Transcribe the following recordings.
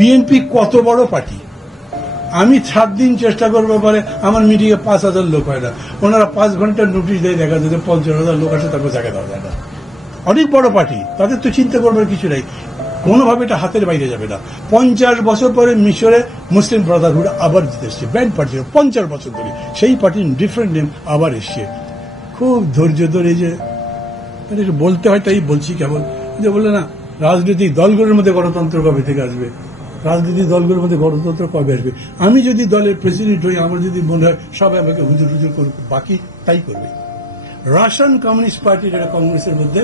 BNP কত বড় party. আমি 7 দিন চেষ্টা করবো পরে আমার মিটিংয়ে 5,000 লোক হয় না, ওনারা 5 ঘন্টার নোটিশ দেয়, দেখা যায় 50,000 লোক আসে, তারপর জায়গা দেওয়া যায় না। অনেক বড় পার্টি, তাদের তো চিন্তা করবার কিছু নাই, কোনোভাবে এটা হাতের বাইরে যাবে না। 50 বছর পরে মিশরে মুসলিম ব্রাদারহুড আবার জিতে এসছে, ব্যান্ড পার্টি 50 বছর ধরে, সেই পার্টির ডিফারেন্ট নেম আবার এসছে। খুব ধৈর্য ধরে যে বলতে হয় তাই বলছি, কেবল যে বললে না রাজনৈতিক দলগুলোর মধ্যে গণতন্ত্র কবে থেকে আসবে, রাজনৈতিক দলগুলোর মধ্যে গণতন্ত্র কবে আসবে। আমি যদি দলের প্রেসিডেন্ট হই, আমার যদি মনে হয় সবাই আমাকে হুজুর হুজুর করুক, বাকি তাই করবে। রাশিয়ান কমিউনিস্ট পার্টির একটা কংগ্রেসের মধ্যে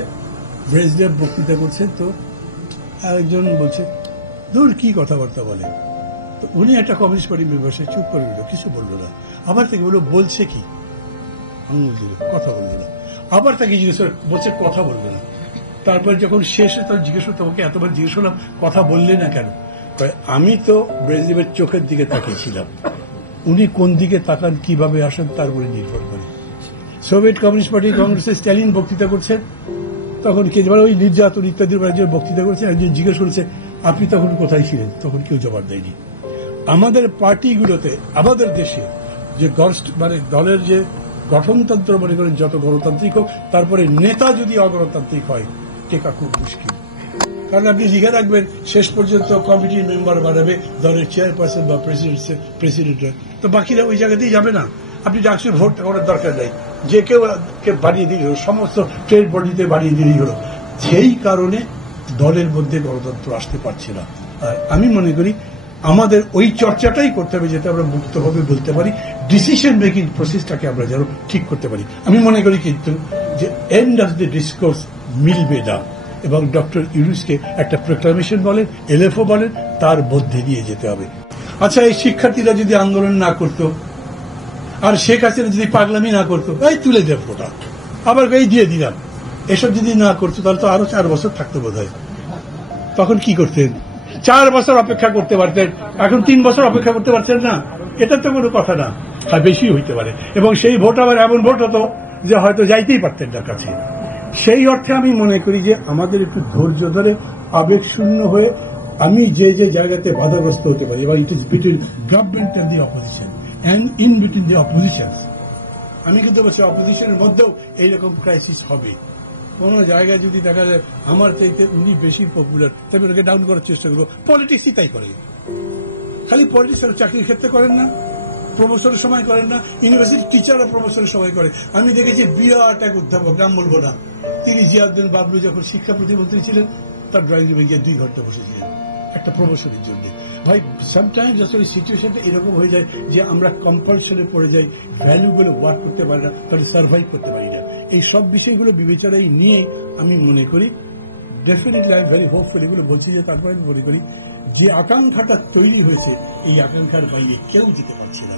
ব্রেজনেভ বক্তৃতা করছে, তো একজন বলছে দূর কি কথাবার্তা বলে, তো উনি একটা কমিউনিস্ট পার্টির মেম্বার, সে চুপ করে নিল, কিছু বললো না। আবার তাকে বললো বলছে কি, আঙুল দিল, কথা বললো না। আবার তাকে জিজ্ঞেস করে, বলছে কথা বলবে না। তারপর যখন শেষে তার জিজ্ঞেস করতে, তোমাকে এতবার জিজ্ঞেস করলাম কথা বললে না কেন, আমি তো ব্রেজনেভের চোখের দিকে তাকিয়েছিলাম, উনি কোন দিকে তাকান কিভাবে আসেন তার উপরে নির্ভর করে। সোভিয়েত কমিউনিস্ট পার্টি কংগ্রেসের স্ট্যালিন বক্তৃতা করছেন, তখন কেজরিওয়াল ওই নির্যাতন ইত্যাদির একজন বক্তৃতা করছেন, একজন জিজ্ঞেস করেছে আপনি তখন কোথায় ছিলেন, তখন কেউ জবাব দেয়নি। আমাদের পার্টিগুলোতে, আমাদের দেশে যে মানে দলের যে গঠনতন্ত্র মনে করেন যত গণতান্ত্রিক হোক, তারপরে নেতা যদি অগণতান্ত্রিক হয় টেকা খুব মুশকিল। কারণ আপনি লিখে রাখবেন শেষ পর্যন্ত কমিটির মেম্বার বানাবে দলের চেয়ারপারসন বা প্রেসিডেন্ট, তো বাকিরা ওই জায়গাতেই যাবে না। আপনি ডাকসুর ভোট করার দরকার নেই, যে কেউ বাড়িয়ে দিলেই হলো, সমস্ত ট্রেড বডিতে বাড়িয়ে দিলেই হলো। সেই কারণে দলের মধ্যে গণতন্ত্র আসতে পারছে না। আর আমি মনে করি আমাদের ওই চর্চাটাই করতে হবে, যাতে আমরা মুক্তভাবে বলতে পারি, ডিসিশন মেকিং প্রসেসটাকে আমরা যেন ঠিক করতে পারি। আমি মনে করি কিন্তু যে এন্ড অফ দ্য ডিসকোর্স মিলবে না, এবং ডক্টর ইউনূসকে একটা প্রোক্লামেশন বলেন, এলএফও বলেন, তার মধ্যে দিয়ে যেতে হবে। আচ্ছা, এই শিক্ষার্থীরা যদি আন্দোলন না করত, আর শেখ হাসিনা যদি পাগলামি না করতো, এই তুলে দেব ওটা, আবার এই দিয়ে দিলাম, এসব যদি না করতো, তাহলে তো আরো 4 বছর থাকতে বোধ হয়। তখন কি করতেন? 4 বছর অপেক্ষা করতে পারতেন, এখন 3 বছর অপেক্ষা করতে পারছেন না, এটা তো কোনো কথা না, আর বেশি হইতে পারে। এবং সেই ভোট আবার এমন ভোট হতো যে হয়তো যাইতেই পারতেন না কাছে। সেই অর্থে আমি মনে করি যে আমাদের একটু ধৈর্য ধরে আবেগ শূন্য হয়ে আমি যে যে জায়গাতে বাধাগ্রস্ত হতে পারি, এবং it is between government and the opposition and in between the অপোজিশনস। আমি কিন্তু বলছি অপোজিশনের মধ্যেও এইরকম ক্রাইসিস হবে। কোন জায়গায় যদি দেখা যায় আমার চাইতে উনি বেশি পপুলার, তবে ওকে ডাউন করার চেষ্টা করবো। পলিটিক্সই তাই করে, খালি পলিটিক্স চাকরির ক্ষেত্রে করেন না, প্রমোশনের সময় করেন না, ইউনিভার্সিটি টিচাররা প্রমোশনের সময় করে। আমি দেখেছি বিরাট এক অধ্যাপক, নাম বলবো না, তিনি জিয়াউদ্দিন বাবলু যখন শিক্ষা প্রতিমন্ত্রী ছিলেন, তার ড্রয়িং রুমে গিয়ে 2 ঘন্টা বসেছিলেন একটা প্রমোশনের জন্য। ভাই, সামটাইমস আসলে সিচুয়েশনটা এরকম হয়ে যায় যে আমরা কম্পালশনে পড়ে যাই, ভ্যালুগুলো ওয়ার্ক করতে পারি না, তাহলে সার্ভাইভ করতে পারি না। এই সব বিষয়গুলো বিবেচনায় নিয়ে আমি মনে করি definitely I am very hopeful. এগুলো বলছি যে তারপরে আমি মনে করি যে আকাঙ্ক্ষাটা তৈরি হয়েছে, এই আকাঙ্ক্ষার বাইরে কেউ যেতে পারছে না।